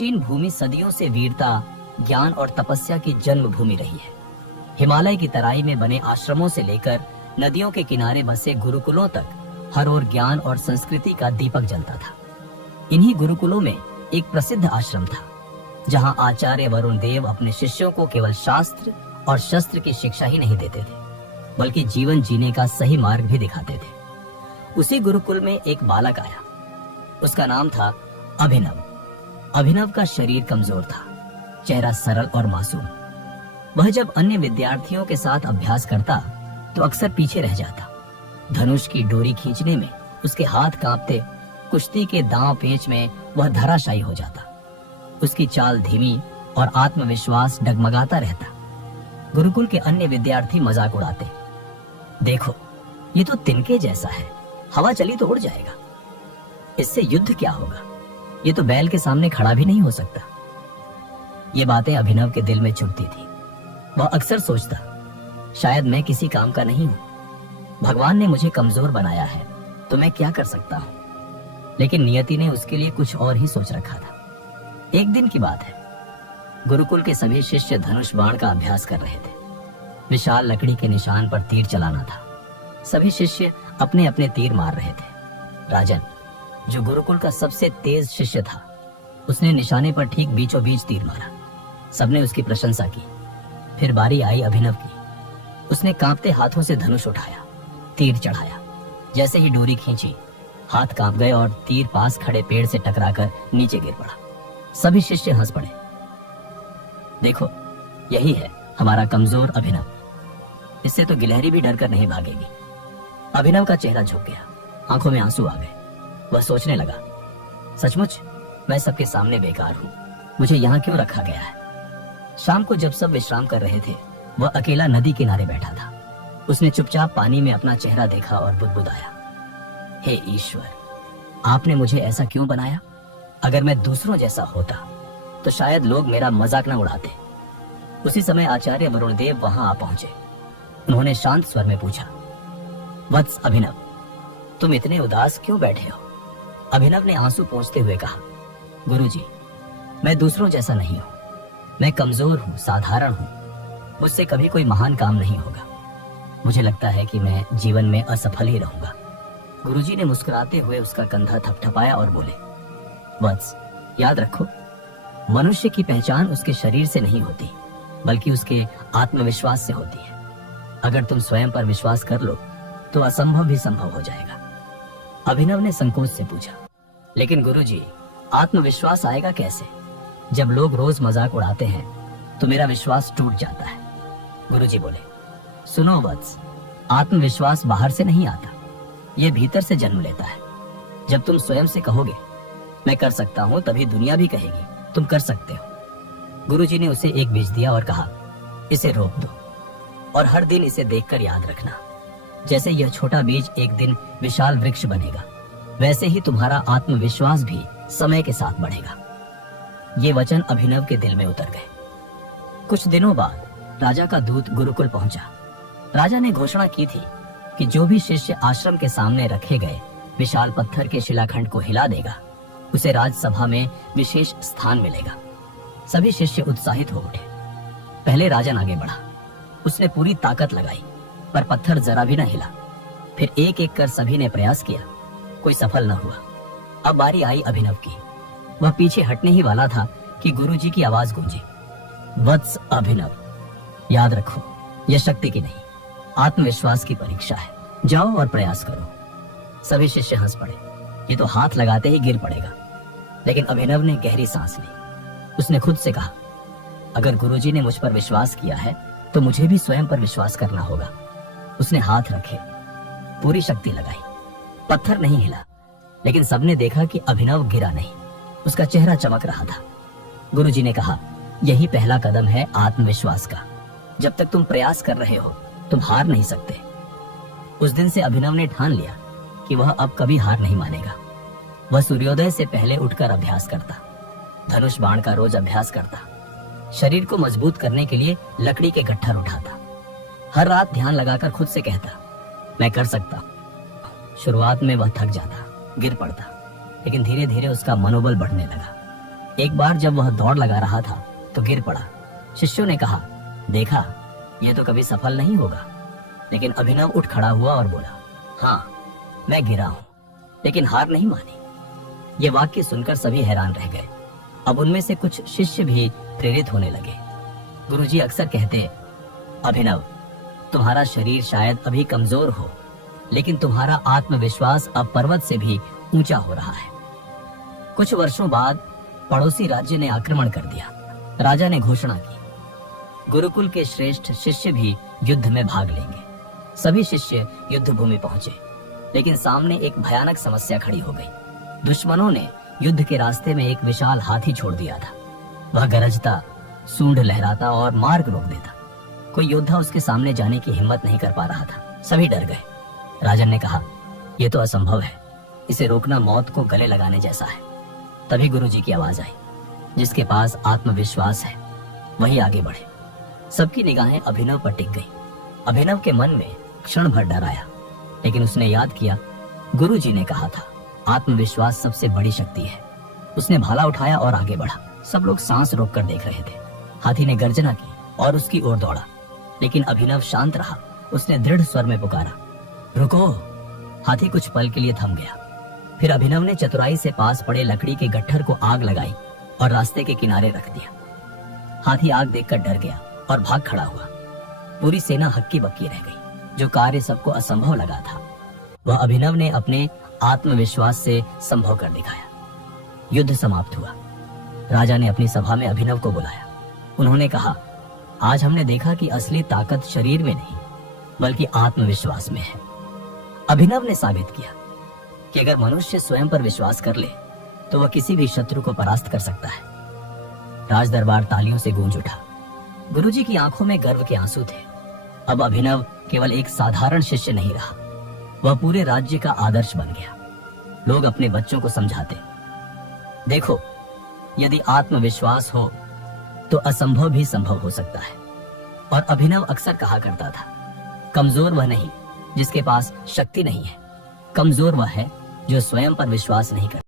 प्राचीन भूमि सदियों से वीरता, ज्ञान और तपस्या की जन्मभूमि रही है। हिमालय की तराई में बने आश्रमों से लेकर नदियों के किनारे बसे गुरुकुलों तक हर ओर ज्ञान और संस्कृति का दीपक जलता था। इन्हीं गुरुकुलों में एक प्रसिद्ध आश्रम था, जहां आचार्य वरुण देव अपने शिष्यों को केवल शास्त्र और शस्त्र की शिक्षा ही नहीं देते थे, बल्कि जीवन जीने का सही मार्ग भी दिखाते थे। उसी गुरुकुल में एक बालक आया। उसका नाम था अभिनव। अभिनव का शरीर कमजोर था, चेहरा सरल और मासूम। वह जब अन्य विद्यार्थियों के साथ अभ्यास करता तो अक्सर पीछे रह जाता। धनुष की डोरी खींचने में उसके हाथ कांपते, कुश्ती के दांव पेच में वह धराशायी हो जाता। उसकी चाल धीमी और आत्मविश्वास डगमगाता रहता। गुरुकुल के अन्य विद्यार्थी मजाक उड़ाते, देखो ये तो तिनके जैसा है, हवा चली तो उड़ जाएगा, इससे युद्ध क्या होगा, ये तो बैल के सामने खड़ा भी नहीं हो सकता। ये बातें अभिनव के दिल में चुभती थी। वह अक्सर सोचता, शायद मैं किसी काम का नहीं हूं। भगवान ने मुझे कमजोर बनाया है तो मैं क्या कर सकता हूं। लेकिन नियति ने उसके लिए कुछ और ही सोच रखा था। एक दिन की बात है, गुरुकुल के सभी शिष्य धनुष बाण का अभ्यास कर रहे थे। विशाल लकड़ी के निशान पर तीर चलाना था। सभी शिष्य अपने अपने तीर मार रहे थे। राजन, जो गुरुकुल का सबसे तेज शिष्य था, उसने निशाने पर ठीक बीचों बीच तीर मारा। सबने उसकी प्रशंसा की। फिर बारी आई अभिनव की। उसने कांपते हाथों से धनुष उठाया, तीर चढ़ाया। जैसे ही डोरी खींची, हाथ कांप गए और तीर पास खड़े पेड़ से टकराकर नीचे गिर पड़ा। सभी शिष्य हंस पड़े। देखो, यही है हमारा कमजोर अभिनव, इससे तो गिलहरी भी डरकर नहीं भागेगी। अभिनव का चेहरा झुक गया, आंखों में आंसू आ गए। वह सोचने लगा, सचमुच मैं सबके सामने बेकार हूं, मुझे यहाँ क्यों रखा गया है। शाम को जब सब विश्राम कर रहे थे, वह अकेला नदी किनारे बैठा था। उसने चुपचाप पानी में अपना चेहरा देखा और बुदबुदाया, हे ईश्वर, आपने मुझे ऐसा क्यों बनाया। अगर मैं दूसरों जैसा होता तो शायद लोग मेरा मजाक न उड़ाते। उसी समय आचार्य वरुण देव वहां आ पहुंचे। उन्होंने शांत स्वर में पूछा, वत्स अभिनव, तुम इतने उदास क्यों बैठे हो। अभिनव ने आंसू पोंछते हुए कहा, गुरुजी, मैं दूसरों जैसा नहीं हूं। मैं कमजोर हूं, साधारण हूं। मुझसे कभी कोई महान काम नहीं होगा। मुझे लगता है कि मैं जीवन में असफल ही रहूंगा। गुरुजी ने मुस्कुराते हुए उसका कंधा थपथपाया और बोले, वत्स, याद रखो, मनुष्य की पहचान उसके शरीर से नहीं होती, बल्कि उसके आत्मविश्वास से होती है। अगर तुम स्वयं पर विश्वास कर लो तो असंभव भी संभव हो जाएगा। अभिनव ने संकोच से पूछा, लेकिन गुरुजी, आत्मविश्वास आएगा कैसे। जब लोग रोज मजाक उड़ाते हैं तो मेरा विश्वास टूट जाता है। गुरुजी बोले, सुनो वत्स, आत्मविश्वास बाहर से नहीं आता, यह भीतर से जन्म लेता है। जब तुम स्वयं से कहोगे मैं कर सकता हूं, तभी दुनिया भी कहेगी तुम कर सकते हो। गुरुजी ने उसे एक बीज दिया और कहा, इसे रोप दो और हर दिन इसे देखकर याद रखना। जैसे यह छोटा बीज एक दिन विशाल वृक्ष बनेगा, वैसे ही तुम्हारा आत्मविश्वास भी समय के साथ बढ़ेगा। ये वचन अभिनव के दिल में उतर गए। कुछ दिनों बाद राजा का दूत गुरुकुल पहुंचा। राजा ने घोषणा की थी कि जो भी शिष्य आश्रम के सामने रखे गए विशाल पत्थर के शिलाखंड को हिला देगा, उसे राजसभा में विशेष स्थान मिलेगा। सभी शिष्य उत्साहित हो उठे। पहले राजन आगे बढ़ा। उसने पूरी ताकत लगाई, पर पत्थर जरा भी न हिला। फिर एक एक कर सभी ने प्रयास किया, कोई सफल न हुआ। अब बारी आई अभिनव की। वह पीछे हटने ही वाला था कि गुरुजी की आवाज गूंजी, वत्स अभिनव, याद रखो, यह शक्ति की नहीं, आत्मविश्वास की परीक्षा है। जाओ और प्रयास करो। सभी शिष्य हंस पड़े, ये तो हाथ लगाते ही गिर पड़ेगा। लेकिन अभिनव ने गहरी सांस ली। उसने खुद से कहा, अगर गुरुजी ने मुझ पर विश्वास किया है तो मुझे भी स्वयं पर विश्वास करना होगा। उसने हाथ रखे, पूरी शक्ति लगाई। पत्थर नहीं हिला, लेकिन सबने देखा कि अभिनव गिरा नहीं, उसका चेहरा चमक रहा था। गुरुजी ने कहा, यही पहला कदम है आत्मविश्वास का। जब तक तुम प्रयास कर रहे हो तुम हार नहीं सकते। उस दिन से अभिनव ने ठान लिया कि वह अब कभी हार नहीं मानेगा। वह सूर्योदय से पहले उठकर अभ्यास करता, धनुष बाण का रोज अभ्यास करता, शरीर को मजबूत करने के लिए लकड़ी के गट्ठर उठाता। हर रात ध्यान लगाकर खुद से कहता, मैं कर सकता। शुरुआत में वह थक जाता, गिर पड़ता, लेकिन धीरे धीरे उसका मनोबल बढ़ने लगा। एक बार जब वह दौड़ लगा रहा था तो गिर पड़ा। शिष्यों ने कहा, देखा, यह तो कभी सफल नहीं होगा। लेकिन अभिनव उठ खड़ा हुआ और बोला, हाँ, मैं गिरा हूं, लेकिन हार नहीं मानी। ये वाक्य सुनकर सभी हैरान रह गए। अब उनमें से कुछ शिष्य भी प्रेरित होने लगे। गुरुजी अक्सर कहते, अभिनव, तुम्हारा शरीर शायद अभी कमजोर हो, लेकिन तुम्हारा आत्मविश्वास अब पर्वत से भी ऊंचा हो रहा है। कुछ वर्षों बाद पड़ोसी राज्य ने आक्रमण कर दिया। राजा ने घोषणा की, गुरुकुल के श्रेष्ठ शिष्य भी युद्ध में भाग लेंगे। सभी शिष्य युद्ध भूमि पहुंचे, लेकिन सामने एक भयानक समस्या खड़ी हो गई। दुश्मनों ने युद्ध के रास्ते में एक विशाल हाथी छोड़ दिया था। वह गरजता, सूंड लहराता और मार्ग रोक देता। कोई योद्धा उसके सामने जाने की हिम्मत नहीं कर पा रहा था। सभी डर गए। राजन ने कहा, यह तो असंभव है, इसे रोकना मौत को गले लगाने जैसा है। तभी गुरुजी की आवाज आई, जिसके पास आत्मविश्वास है वही आगे बढ़े। सबकी निगाहें अभिनव पर टिक गई। अभिनव के मन में क्षण भर डर आया, लेकिन उसने याद किया, गुरुजी ने कहा था, आत्मविश्वास सबसे बड़ी शक्ति है। उसने भाला उठाया और आगे बढ़ा। सब लोग सांस रोककर देख रहे थे। हाथी ने गर्जना की और उसकी ओर दौड़ा, लेकिन अभिनव शांत रहा। उसने दृढ़ स्वर में पुकारा, रुको। हाथी कुछ पल के लिए थम गया। फिर अभिनव ने चतुराई से पास पड़े लकड़ी के गट्ठर को आग लगाई और रास्ते के किनारे रख दिया। हाथी आग देखकर डर गया और भाग खड़ा हुआ। पूरी सेना हक्की बक्की रह गई। जो कार्य सबको असंभव लगा था, वह अभिनव ने अपने आत्मविश्वास से संभव कर दिखाया। युद्ध समाप्त हुआ। राजा ने अपनी सभा में अभिनव को बुलाया। उन्होंने कहा, आज हमने देखा कि असली ताकत शरीर में नहीं, बल्कि आत्मविश्वास में है। अभिनव ने साबित किया कि अगर मनुष्य स्वयं पर विश्वास कर ले तो वह किसी भी शत्रु को परास्त कर सकता है। राज दरबार तालियों से गूंज उठा। गुरुजी की आंखों में गर्व के आंसू थे। अब अभिनव केवल एक साधारण शिष्य नहीं रहा, वह पूरे राज्य का आदर्श बन गया। लोग अपने बच्चों को समझाते, देखो, यदि आत्मविश्वास हो तो असंभव भी संभव हो सकता है। और अभिनव अक्सर कहा करता था, कमजोर वह नहीं जिसके पास शक्ति नहीं है, कमजोर वह है जो स्वयं पर विश्वास नहीं करता।